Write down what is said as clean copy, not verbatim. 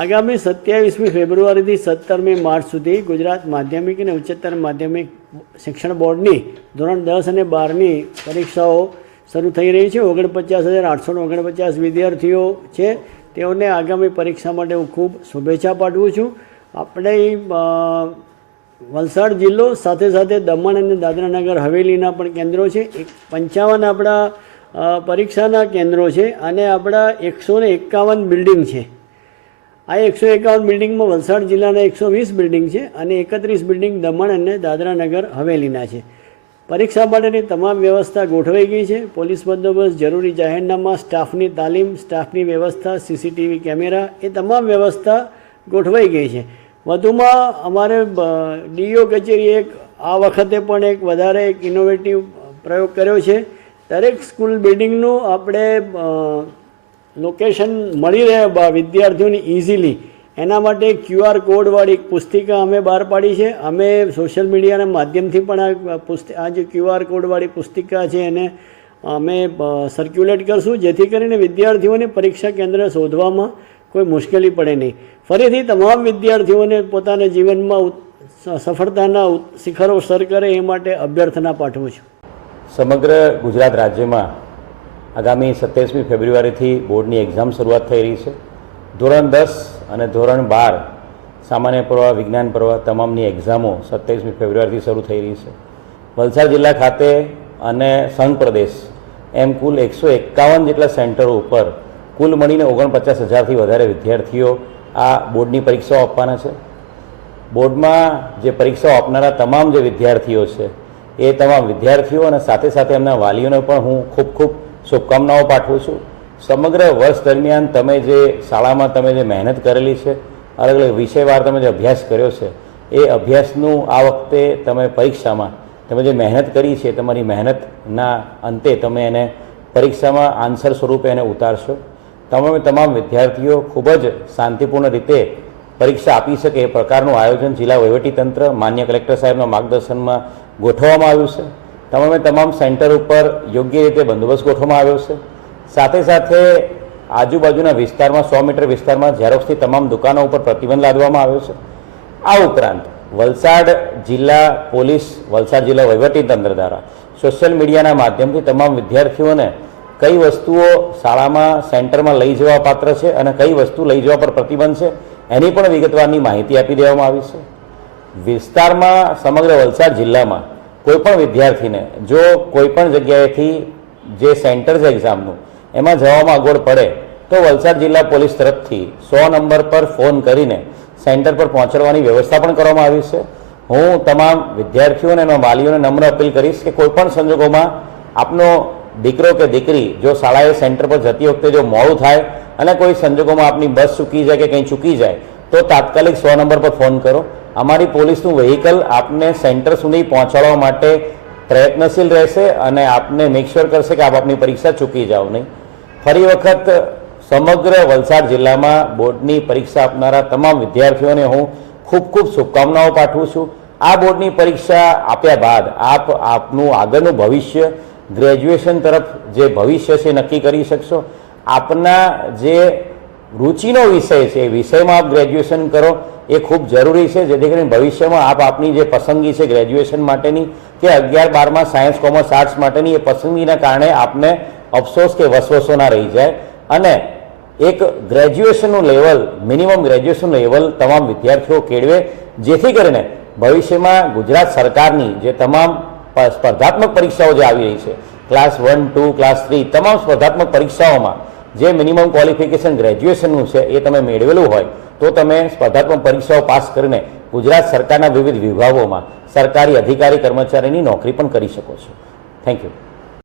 આગામી 27મી ફેબ્રુઆરીથી 17મી માર્ચ સુધી ગુજરાત માધ્યમિક અને ઉચ્ચતર માધ્યમિક શિક્ષણ બોર્ડની ધોરણ 10 અને 12ની પરીક્ષાઓ શરૂ થઈ રહી છે। 49,849 વિદ્યાર્થીઓ છે, તેઓને આગામી પરીક્ષા માટે હું ખૂબ શુભેચ્છા પાઠવું છું। આપણે વલસાડ જિલ્લો સાથે સાથે દમણ અને દાદરાનગર હવેલીના પણ કેન્દ્રો છે। 55 આપણા પરીક્ષાના કેન્દ્રો છે અને આપણા 151 બિલ્ડિંગ છે। આ 151 બિલ્ડિંગમાં વલસાડ જિલ્લાના 120 બિલ્ડિંગ છે અને 31 બિલ્ડિંગ દમણ અને દાદરાનગર હવેલીના છે। પરીક્ષા માટેની તમામ વ્યવસ્થા ગોઠવાઈ ગઈ છે। પોલીસ બંદોબસ્ત, જરૂરી જાહેરનામા, સ્ટાફની તાલીમ, સ્ટાફની વ્યવસ્થા, સીસીટીવી કેમેરા, એ તમામ વ્યવસ્થા ગોઠવાઈ ગઈ છે। વધુમાં અમારે ડીઓ કચેરીએ આ વખતે પણ એક વધારે એક ઇનોવેટિવ પ્રયોગ કર્યો છે। દરેક સ્કૂલ બિલ્ડિંગનું આપણે લોકેશન મળી રહે વિદ્યાર્થીઓને ઇઝીલી, એના માટે QR કોડવાળી એક પુસ્તિકા અમે બહાર પાડી છે। અમે સોશિયલ મીડિયાના માધ્યમથી પણ આ જે QR કોડવાળી પુસ્તિકા છે એને અમે સર્ક્યુલેટ કરશું, જેથી કરીને વિદ્યાર્થીઓને પરીક્ષા કેન્દ્ર શોધવામાં કોઈ મુશ્કેલી પડે નહીં। ફરીથી તમામ વિદ્યાર્થીઓને પોતાના જીવનમાં સફળતાના શિખરો સર કરે એ માટે અભ્યર્થના પાઠવું છું। સમગ્ર ગુજરાત રાજ્યમાં આગામી 27મી ફેબ્રુઆરીથી બોર્ડની એક્ઝામ શરૂઆત થઈ રહી છે। ધોરણ 10 અને ધોરણ 12 સામાન્ય પ્રવાહ, વિજ્ઞાન પ્રવાહ તમામની એક્ઝામો 27મી ફેબ્રુઆરીથી શરૂ થઈ રહી છે। વલસાડ જિલ્લા ખાતે અને સંઘ પ્રદેશ એમ કુલ 151 જેટલા સેન્ટરો ઉપર કુલ મળીને 49,000થી વધારે વિદ્યાર્થીઓ આ બોર્ડની પરીક્ષાઓ આપવાના છે। બોર્ડમાં જે પરીક્ષાઓ આપનારા તમામ જે વિદ્યાર્થીઓ છે એ તમામ વિદ્યાર્થીઓ અને સાથે સાથે એમના વાલીઓને પણ હું ખૂબ ખૂબ શુભકામનાઓ પાઠવું છું। સમગ્ર વર્ષ દરમિયાન તમે જે શાળામાં તમે જે મહેનત કરેલી છે, અલગ અલગ વિષયવાર તમે જે અભ્યાસ કર્યો છે, એ અભ્યાસનું આ વખતે તમે પરીક્ષામાં તમે જે મહેનત કરી છે, તમારી મહેનતના અંતે તમે એને પરીક્ષામાં આન્સર સ્વરૂપે એને ઉતારશો। તમામ વિદ્યાર્થીઓ ખૂબ જ શાંતિપૂર્ણ રીતે પરીક્ષા આપી શકે એ પ્રકારનું આયોજન જિલ્લા વહીવટીતંત્ર માન્ય કલેક્ટર સાહેબના માર્ગદર્શનમાં ગોઠવવામાં આવ્યું છે। તમામ સેન્ટર ઉપર યોગ્ય રીતે બંદોબસ્ત ગોઠવવામાં આવ્યો છે। સાથે સાથે આજુબાજુના વિસ્તારમાં 100 મીટર વિસ્તારમાં ઝેરોક્સની તમામ દુકાનો ઉપર પ્રતિબંધ લાદવામાં આવ્યો છે। આ ઉપરાંત વલસાડ જિલ્લા પોલીસ, વલસાડ જિલ્લા વહીવટીતંત્ર દ્વારા સોશિયલ મીડિયાના માધ્યમથી તમામ વિદ્યાર્થીઓને કઈ વસ્તુઓ શાળામાં સેન્ટરમાં લઈ જવા પાત્ર છે અને કઈ વસ્તુ લઈ જવા પર પ્રતિબંધ છે એની પણ વિગતવારની માહિતી આપી દેવામાં આવી છે। વિસ્તારમાં સમગ્ર વલસાડ જિલ્લામાં કોઈપણ વિદ્યાર્થીને જો કોઈપણ જગ્યાએથી જે સેન્ટર છે એક્ઝામનું એમાં જવામાં અગવડ પડે તો વલસાડ જિલ્લા પોલીસ તરફથી 100 નંબર પર ફોન કરીને સેન્ટર પર પહોંચાડવાની વ્યવસ્થા પણ કરવામાં આવી છે। હું તમામ વિદ્યાર્થીઓને અને વાલીઓને નમ્ર અપીલ કરીશ કે કોઈપણ સંજોગોમાં આપનો દીકરો કે દીકરી જો શાળાએ સેન્ટર પર જતી વખતે જો મોડું થાય અને કોઈ સંજોગોમાં આપની બસ ચૂકી જાય કે કંઈ ચૂકી જાય તો તાત્કાલિક 100 નંબર પર ફોન કરો। અમારી પોલીસનું વ્હીકલ આપને સેન્ટર સુધી પહોંચાડવા માટે પ્રયત્નશીલ રહેશે અને આપને મેક શ્યોર કરશે કે આપ આપની પરીક્ષા ચૂકી જાઓ નહીં। ફરી વખત સમગ્ર વલસાડ જિલ્લામાં બોર્ડની પરીક્ષા આપનારા તમામ વિદ્યાર્થીઓને હું ખૂબ ખૂબ શુભકામનાઓ પાઠવું છું। આ બોર્ડની પરીક્ષા આપ્યા બાદ આપનું આગળનું ભવિષ્ય, ગ્રેજ્યુએશન તરફ જે ભવિષ્ય છે નક્કી કરી શકશો। આપના જે રુચિનો વિષય છે એ વિષયમાં આપ ગ્રેજ્યુએશન કરો એ ખૂબ જરૂરી છે, જેથી કરીને ભવિષ્યમાં આપની જે પસંદગી છે ગ્રેજ્યુએશન માટેની કે 11-12માં સાયન્સ, કોમર્સ, આર્ટ્સ માટેની એ પસંદગીના કારણે આપને અફસોસ કે વસવસો ના રહી જાય અને એક ગ્રેજ્યુએશનનું લેવલ, મિનિમમ ગ્રેજ્યુએશન લેવલ તમામ વિદ્યાર્થીઓ કેળવે, જેથી કરીને ભવિષ્યમાં ગુજરાત સરકારની જે તમામ સ્પર્ધાત્મક પરીક્ષાઓ જે આવી રહી છે, ક્લાસ 1, 2, ક્લાસ 3 તમામ સ્પર્ધાત્મક પરીક્ષાઓમાં જે મિનિમમ ક્વોલિફિકેશન ગ્રેજ્યુએશનનું છે એ તમે મેળવેલું હોય તો તમે સ્પર્ધાત્મક પરીક્ષાઓ પાસ કરીને ગુજરાત સરકારના વિવિધ વિભાગોમાં સરકારી અધિકારી કર્મચારીની નોકરી પણ કરી શકો છો। Thank you.